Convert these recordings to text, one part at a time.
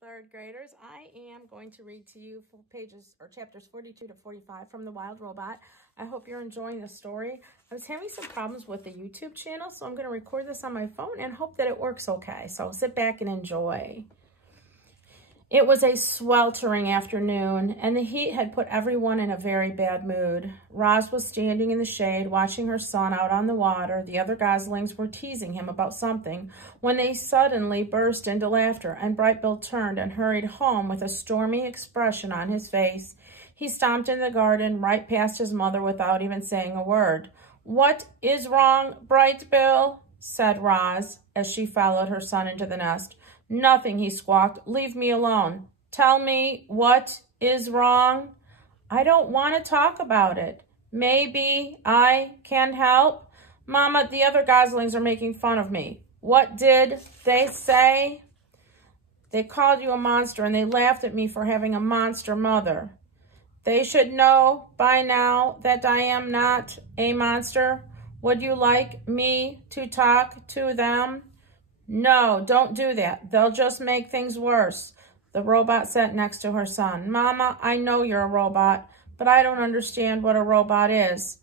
Third graders, I am going to read to you pages or chapters 42 to 45 from The Wild Robot. I hope you're enjoying the story. I was having some problems with the YouTube channel, so I'm going to record this on my phone and hope that it works okay. So sit back and enjoy. It was a sweltering afternoon, and the heat had put everyone in a very bad mood. Roz was standing in the shade, watching her son out on the water. The other goslings were teasing him about something, when they suddenly burst into laughter, and Bright Bill turned and hurried home with a stormy expression on his face. He stomped in the garden, right past his mother, without even saying a word. "What is wrong, Bright Bill?" said Roz, as she followed her son into the nest. "Nothing," he squawked. "Leave me alone. Tell me what is wrong." "I don't want to talk about it. Maybe I can help." "Mama, the other goslings are making fun of me." "What did they say?" "They called you a monster, and they laughed at me for having a monster mother." "They should know by now that I am not a monster. Would you like me to talk to them?" "No, don't do that. They'll just make things worse." The robot sat next to her son. "Mama, I know you're a robot, but I don't understand what a robot is."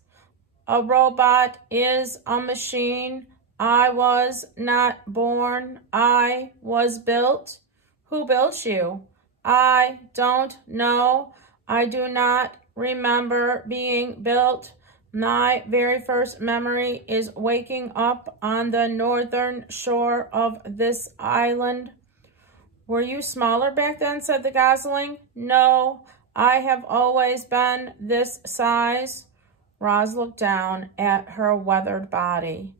"A robot is a machine. I was not born. I was built." "Who built you?" "I don't know. I do not remember being built. My very first memory is waking up on the northern shore of this island." "Were you smaller back then?" said the gosling. "No, I have always been this size." Roz looked down at her weathered body.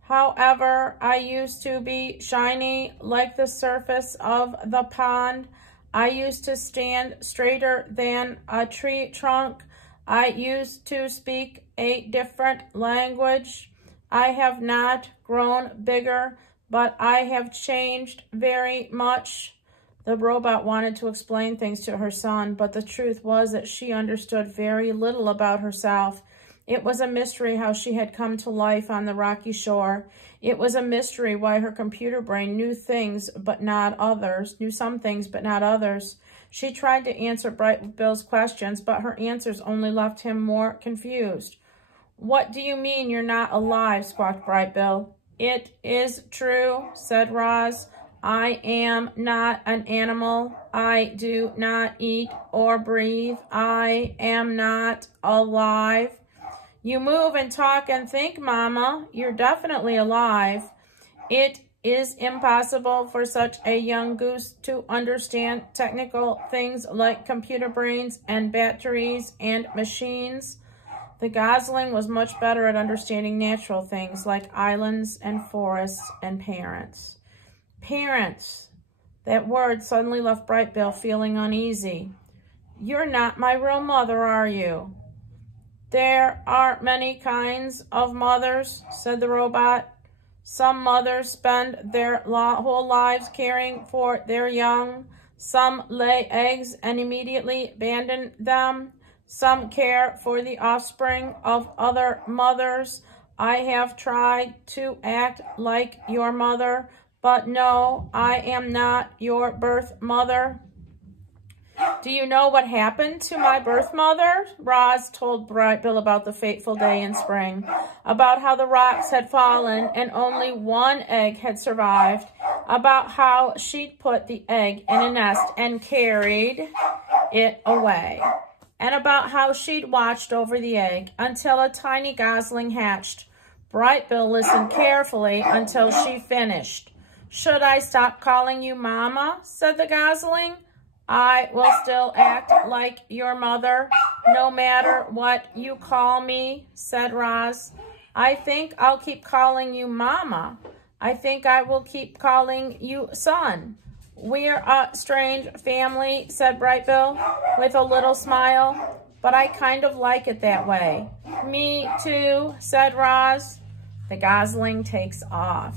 "However, I used to be shiny like the surface of the pond. I used to stand straighter than a tree trunk. I used to speak a different language. I have not grown bigger, but I have changed very much." The robot wanted to explain things to her son, but the truth was that she understood very little about herself. It was a mystery how she had come to life on the rocky shore. It was a mystery why her computer brain knew some things, but not others. She tried to answer Bright Bill's questions, but her answers only left him more confused. "What do you mean you're not alive?" squawked Bright Bill. "It is true," said Roz. "I am not an animal. I do not eat or breathe. I am not alive." "You move and talk and think, Mama. You're definitely alive." "It is impossible for such a young goose to understand technical things like computer brains and batteries and machines." The gosling was much better at understanding natural things like islands and forests and parents. Parents. That word suddenly left Bright Bill feeling uneasy. "You're not my real mother, are you?" "There are many kinds of mothers," said the robot. "Some mothers spend their whole lives caring for their young. Some lay eggs and immediately abandon them. Some care for the offspring of other mothers. I have tried to act like your mother, but no, I am not your birth mother." "Do you know what happened to my birth mother?" Roz told Bright Bill about the fateful day in spring, about how the rocks had fallen and only one egg had survived, about how she'd put the egg in a nest and carried it away, and about how she'd watched over the egg until a tiny gosling hatched. Bright Bill listened carefully until she finished. "Should I stop calling you Mama?" said the gosling. "I will still act like your mother, no matter what you call me," said Roz. "I think I'll keep calling you Mama. I think I will keep calling you son." "We're a strange family," said Bright Bill with a little smile, "but I kind of like it that way." "Me too," said Roz. The gosling takes off.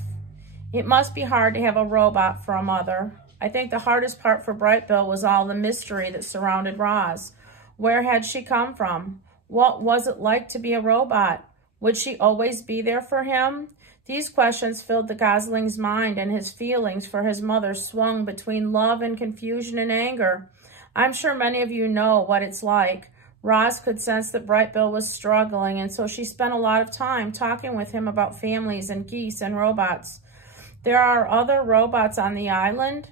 It must be hard to have a robot for a mother. I think the hardest part for Bright Bill was all the mystery that surrounded Roz. Where had she come from? What was it like to be a robot? Would she always be there for him? These questions filled the gosling's mind, and his feelings for his mother swung between love and confusion and anger. I'm sure many of you know what it's like. Roz could sense that Bright Bill was struggling, and so she spent a lot of time talking with him about families and geese and robots. There are other robots on the island,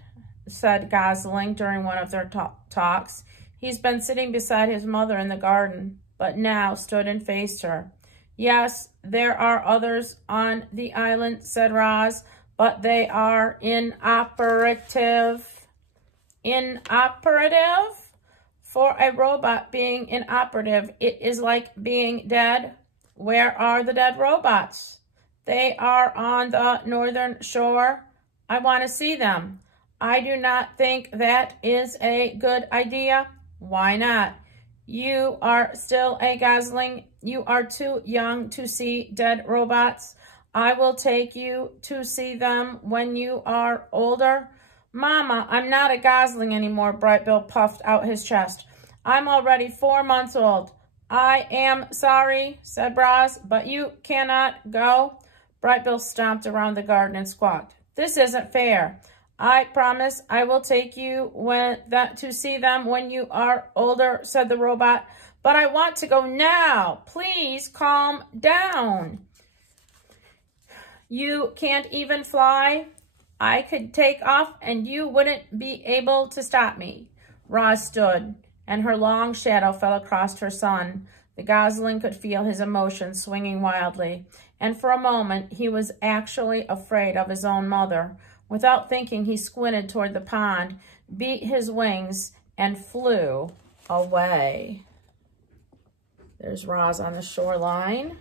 said Gosling during one of their talks. He's been sitting beside his mother in the garden, but now stood and faced her. Yes, there are others on the island, said Roz, but they are inoperative. Inoperative? For a robot being inoperative, it is like being dead. Where are the dead robots? They are on the northern shore. I want to see them. I do not think that is a good idea. Why not? You are still a Gosling. You are too young to see dead robots. I will take you to see them when you are older. Mama, I'm not a Gosling anymore, Bright Bill puffed out his chest. I'm already 4 months old. I am sorry, said Roz, but you cannot go. Bright Bill stomped around the garden and squawked. This isn't fair. I promise I will take you to see them when you are older, said the robot. But I want to go now. Please calm down. You can't even fly? I could take off and you wouldn't be able to stop me. Roz stood, and her long shadow fell across her son. The Gosling could feel his emotions swinging wildly, and for a moment he was actually afraid of his own mother. Without thinking, he squinted toward the pond, beat his wings, and flew away. There's Roz on the shoreline.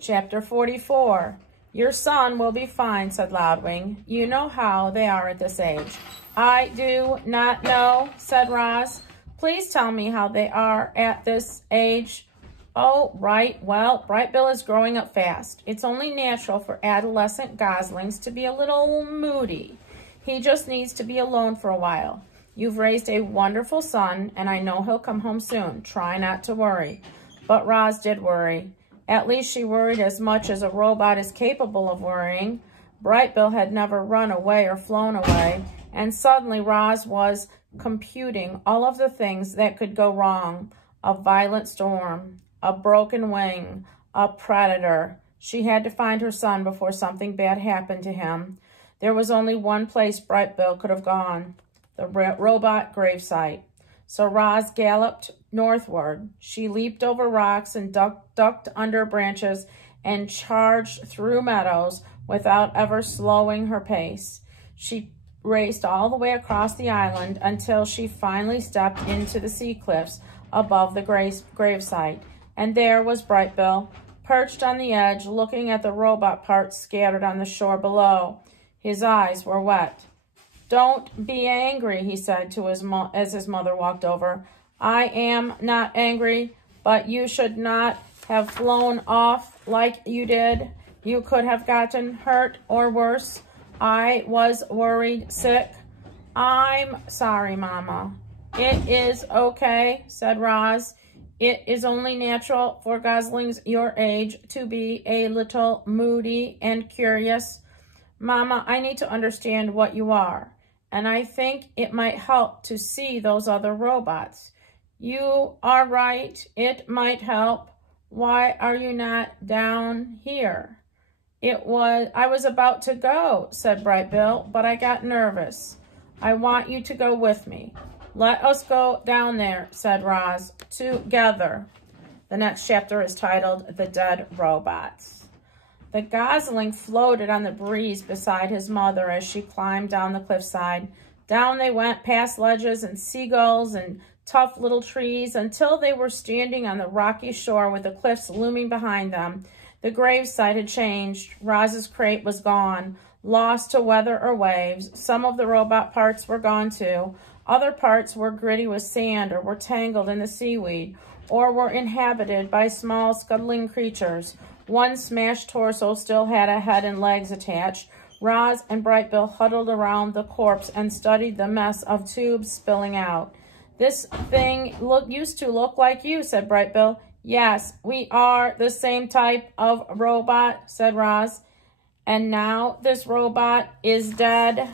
Chapter 44. Your son will be fine, said Loudwing. You know how they are at this age. I do not know, said Roz. Please tell me how they are at this age. Oh, right. Well, Bright Bill is growing up fast. It's only natural for adolescent goslings to be a little moody. He just needs to be alone for a while. You've raised a wonderful son, and I know he'll come home soon. Try not to worry. But Roz did worry. At least she worried as much as a robot is capable of worrying. Bright Bill had never run away or flown away, and suddenly Roz was computing all of the things that could go wrong. A violent storm, a broken wing, a predator. She had to find her son before something bad happened to him. There was only one place Bright Bill could have gone, the robot gravesite. So Roz galloped northward. She leaped over rocks and ducked under branches and charged through meadows without ever slowing her pace. She raced all the way across the island until she finally stepped into the sea cliffs above the gravesite. And there was Bright Bill, perched on the edge, looking at the robot parts scattered on the shore below. His eyes were wet. Don't be angry, he said to as his mother walked over. I am not angry, but you should not have flown off like you did. You could have gotten hurt or worse. I was worried sick. I'm sorry, Mama. It is okay, said Roz. It is only natural for goslings your age to be a little moody and curious. Mama, I need to understand what you are, and I think it might help to see those other robots. You are right. It might help. Why are you not down here? I was about to go, said Bright Bill, but I got nervous. I want you to go with me. Let us go down there, said Roz, together. The next chapter is titled The Dead Robots. The Gosling floated on the breeze beside his mother as she climbed down the cliffside. Down they went, past ledges and seagulls and tough little trees, until they were standing on the rocky shore with the cliffs looming behind them. The gravesite had changed. Roz's crate was gone, lost to weather or waves. Some of the robot parts were gone too. Other parts were gritty with sand or were tangled in the seaweed or were inhabited by small scuttling creatures. One smashed torso still had a head and legs attached. Roz and Bright Bill huddled around the corpse and studied the mess of tubes spilling out. This thing used to look like you, said Bright Bill. Yes, we are the same type of robot, said Roz. And now this robot is dead.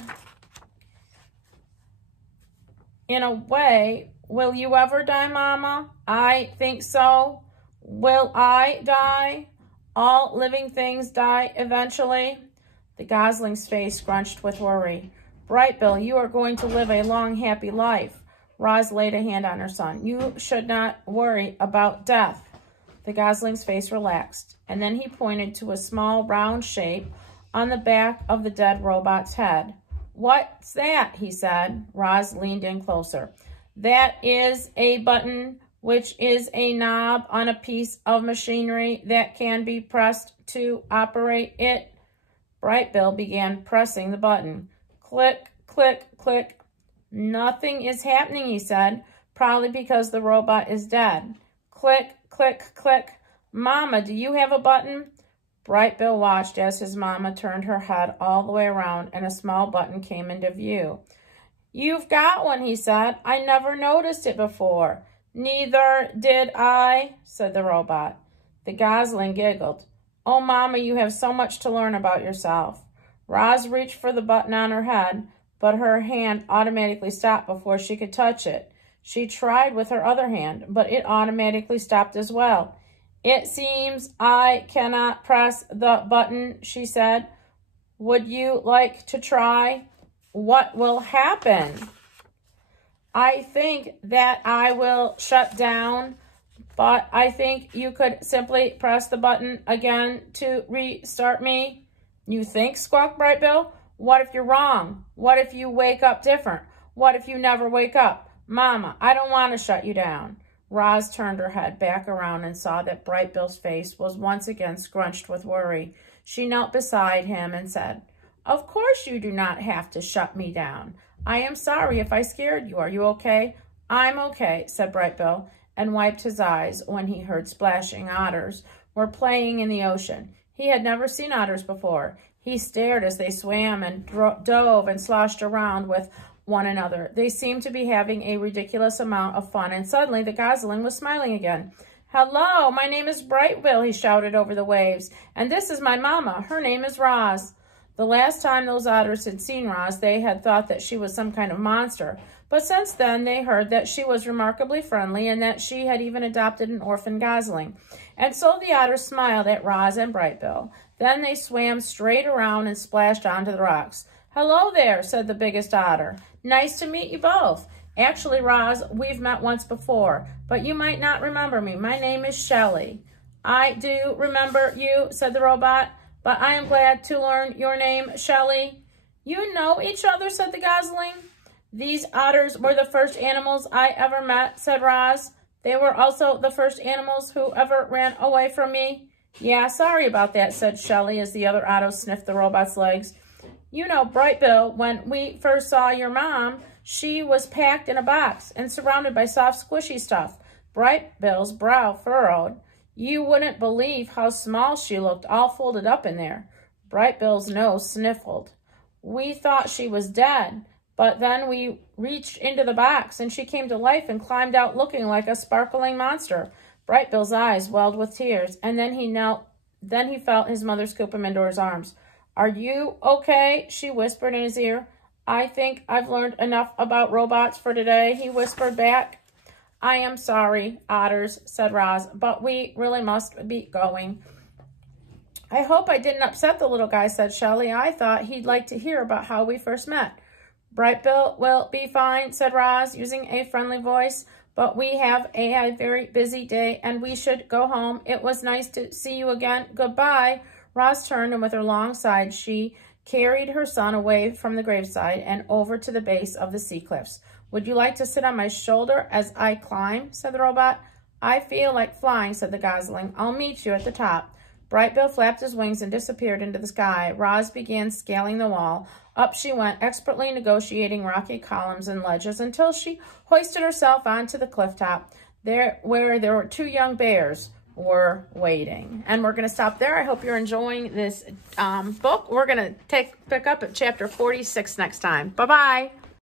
In a way, will you ever die, Mama? I think so. Will I die? All living things die eventually. The gosling's face scrunched with worry. Brightbill, you are going to live a long, happy life. Roz laid a hand on her son. You should not worry about death. The gosling's face relaxed, and then he pointed to a small round shape on the back of the dead robot's head. What's that? He said. Roz leaned in closer. That is a button, which is a knob on a piece of machinery that can be pressed to operate it. Brightbill began pressing the button. Click, click, click. Nothing is happening, he said, probably because the robot is dead. Click, click, click. Mama, do you have a button? Brightbill watched as his mama turned her head all the way around and a small button came into view. You've got one, he said. I never noticed it before. Neither did I, said the robot. The gosling giggled. Oh, Mama, you have so much to learn about yourself. Roz reached for the button on her head, but her hand automatically stopped before she could touch it. She tried with her other hand, but it automatically stopped as well. It seems I cannot press the button, she said. Would you like to try? What will happen? I think that I will shut down, but I think you could simply press the button again to restart me. You think? Squawked Brightbill. What if you're wrong? What if you wake up different? What if you never wake up? Mama, I don't want to shut you down. Roz turned her head back around and saw that Brightbill's face was once again scrunched with worry. She knelt beside him and said, Of course you do not have to shut me down. I am sorry if I scared you. Are you okay? I'm okay, said Brightbill, and wiped his eyes when he heard splashing otters were playing in the ocean. He had never seen otters before. He stared as they swam and dove and sloshed around with one another. They seemed to be having a ridiculous amount of fun, and suddenly the gosling was smiling again. Hello, my name is Brightbill, he shouted over the waves, and this is my mama. Her name is Roz. The last time those otters had seen Roz, they had thought that she was some kind of monster, but since then they heard that she was remarkably friendly and that she had even adopted an orphan gosling. And so the otters smiled at Roz and Brightbill. Then they swam straight around and splashed onto the rocks. Hello there, said the biggest otter. Nice to meet you both. Actually, Roz, we've met once before, but you might not remember me. My name is Shelly. I do remember you, said the robot, but I am glad to learn your name, Shelly. You know each other, said the gosling. These otters were the first animals I ever met, said Roz. They were also the first animals who ever ran away from me. Yeah, sorry about that, said Shelly as the other otter sniffed the robot's legs. You know, Brightbill, when we first saw your mom, she was packed in a box and surrounded by soft, squishy stuff. Brightbill's brow furrowed. You wouldn't believe how small she looked, all folded up in there. Brightbill's nose sniffled. We thought she was dead, but then we reached into the box and she came to life and climbed out looking like a sparkling monster. Brightbill's eyes welled with tears, and then he felt his mother scoop him into his arms. Are you okay? She whispered in his ear. I think I've learned enough about robots for today, he whispered back. I am sorry, otters, said Roz, but we really must be going. I hope I didn't upset the little guy, said Shelly. I thought he'd like to hear about how we first met. Brightbill will be fine, said Roz, using a friendly voice, but we have a very busy day and we should go home. It was nice to see you again. Goodbye. Roz turned, and with her long side, she carried her son away from the graveside and over to the base of the sea cliffs. Would you like to sit on my shoulder as I climb, said the robot. I feel like flying, said the gosling. I'll meet you at the top. Brightbill flapped his wings and disappeared into the sky. Roz began scaling the wall. Up she went, expertly negotiating rocky columns and ledges until she hoisted herself onto the cliff top, where there were two young bears were waiting. And we're going to stop there. I hope you're enjoying this book. We're going to pick up at chapter 46 next time. Bye-bye.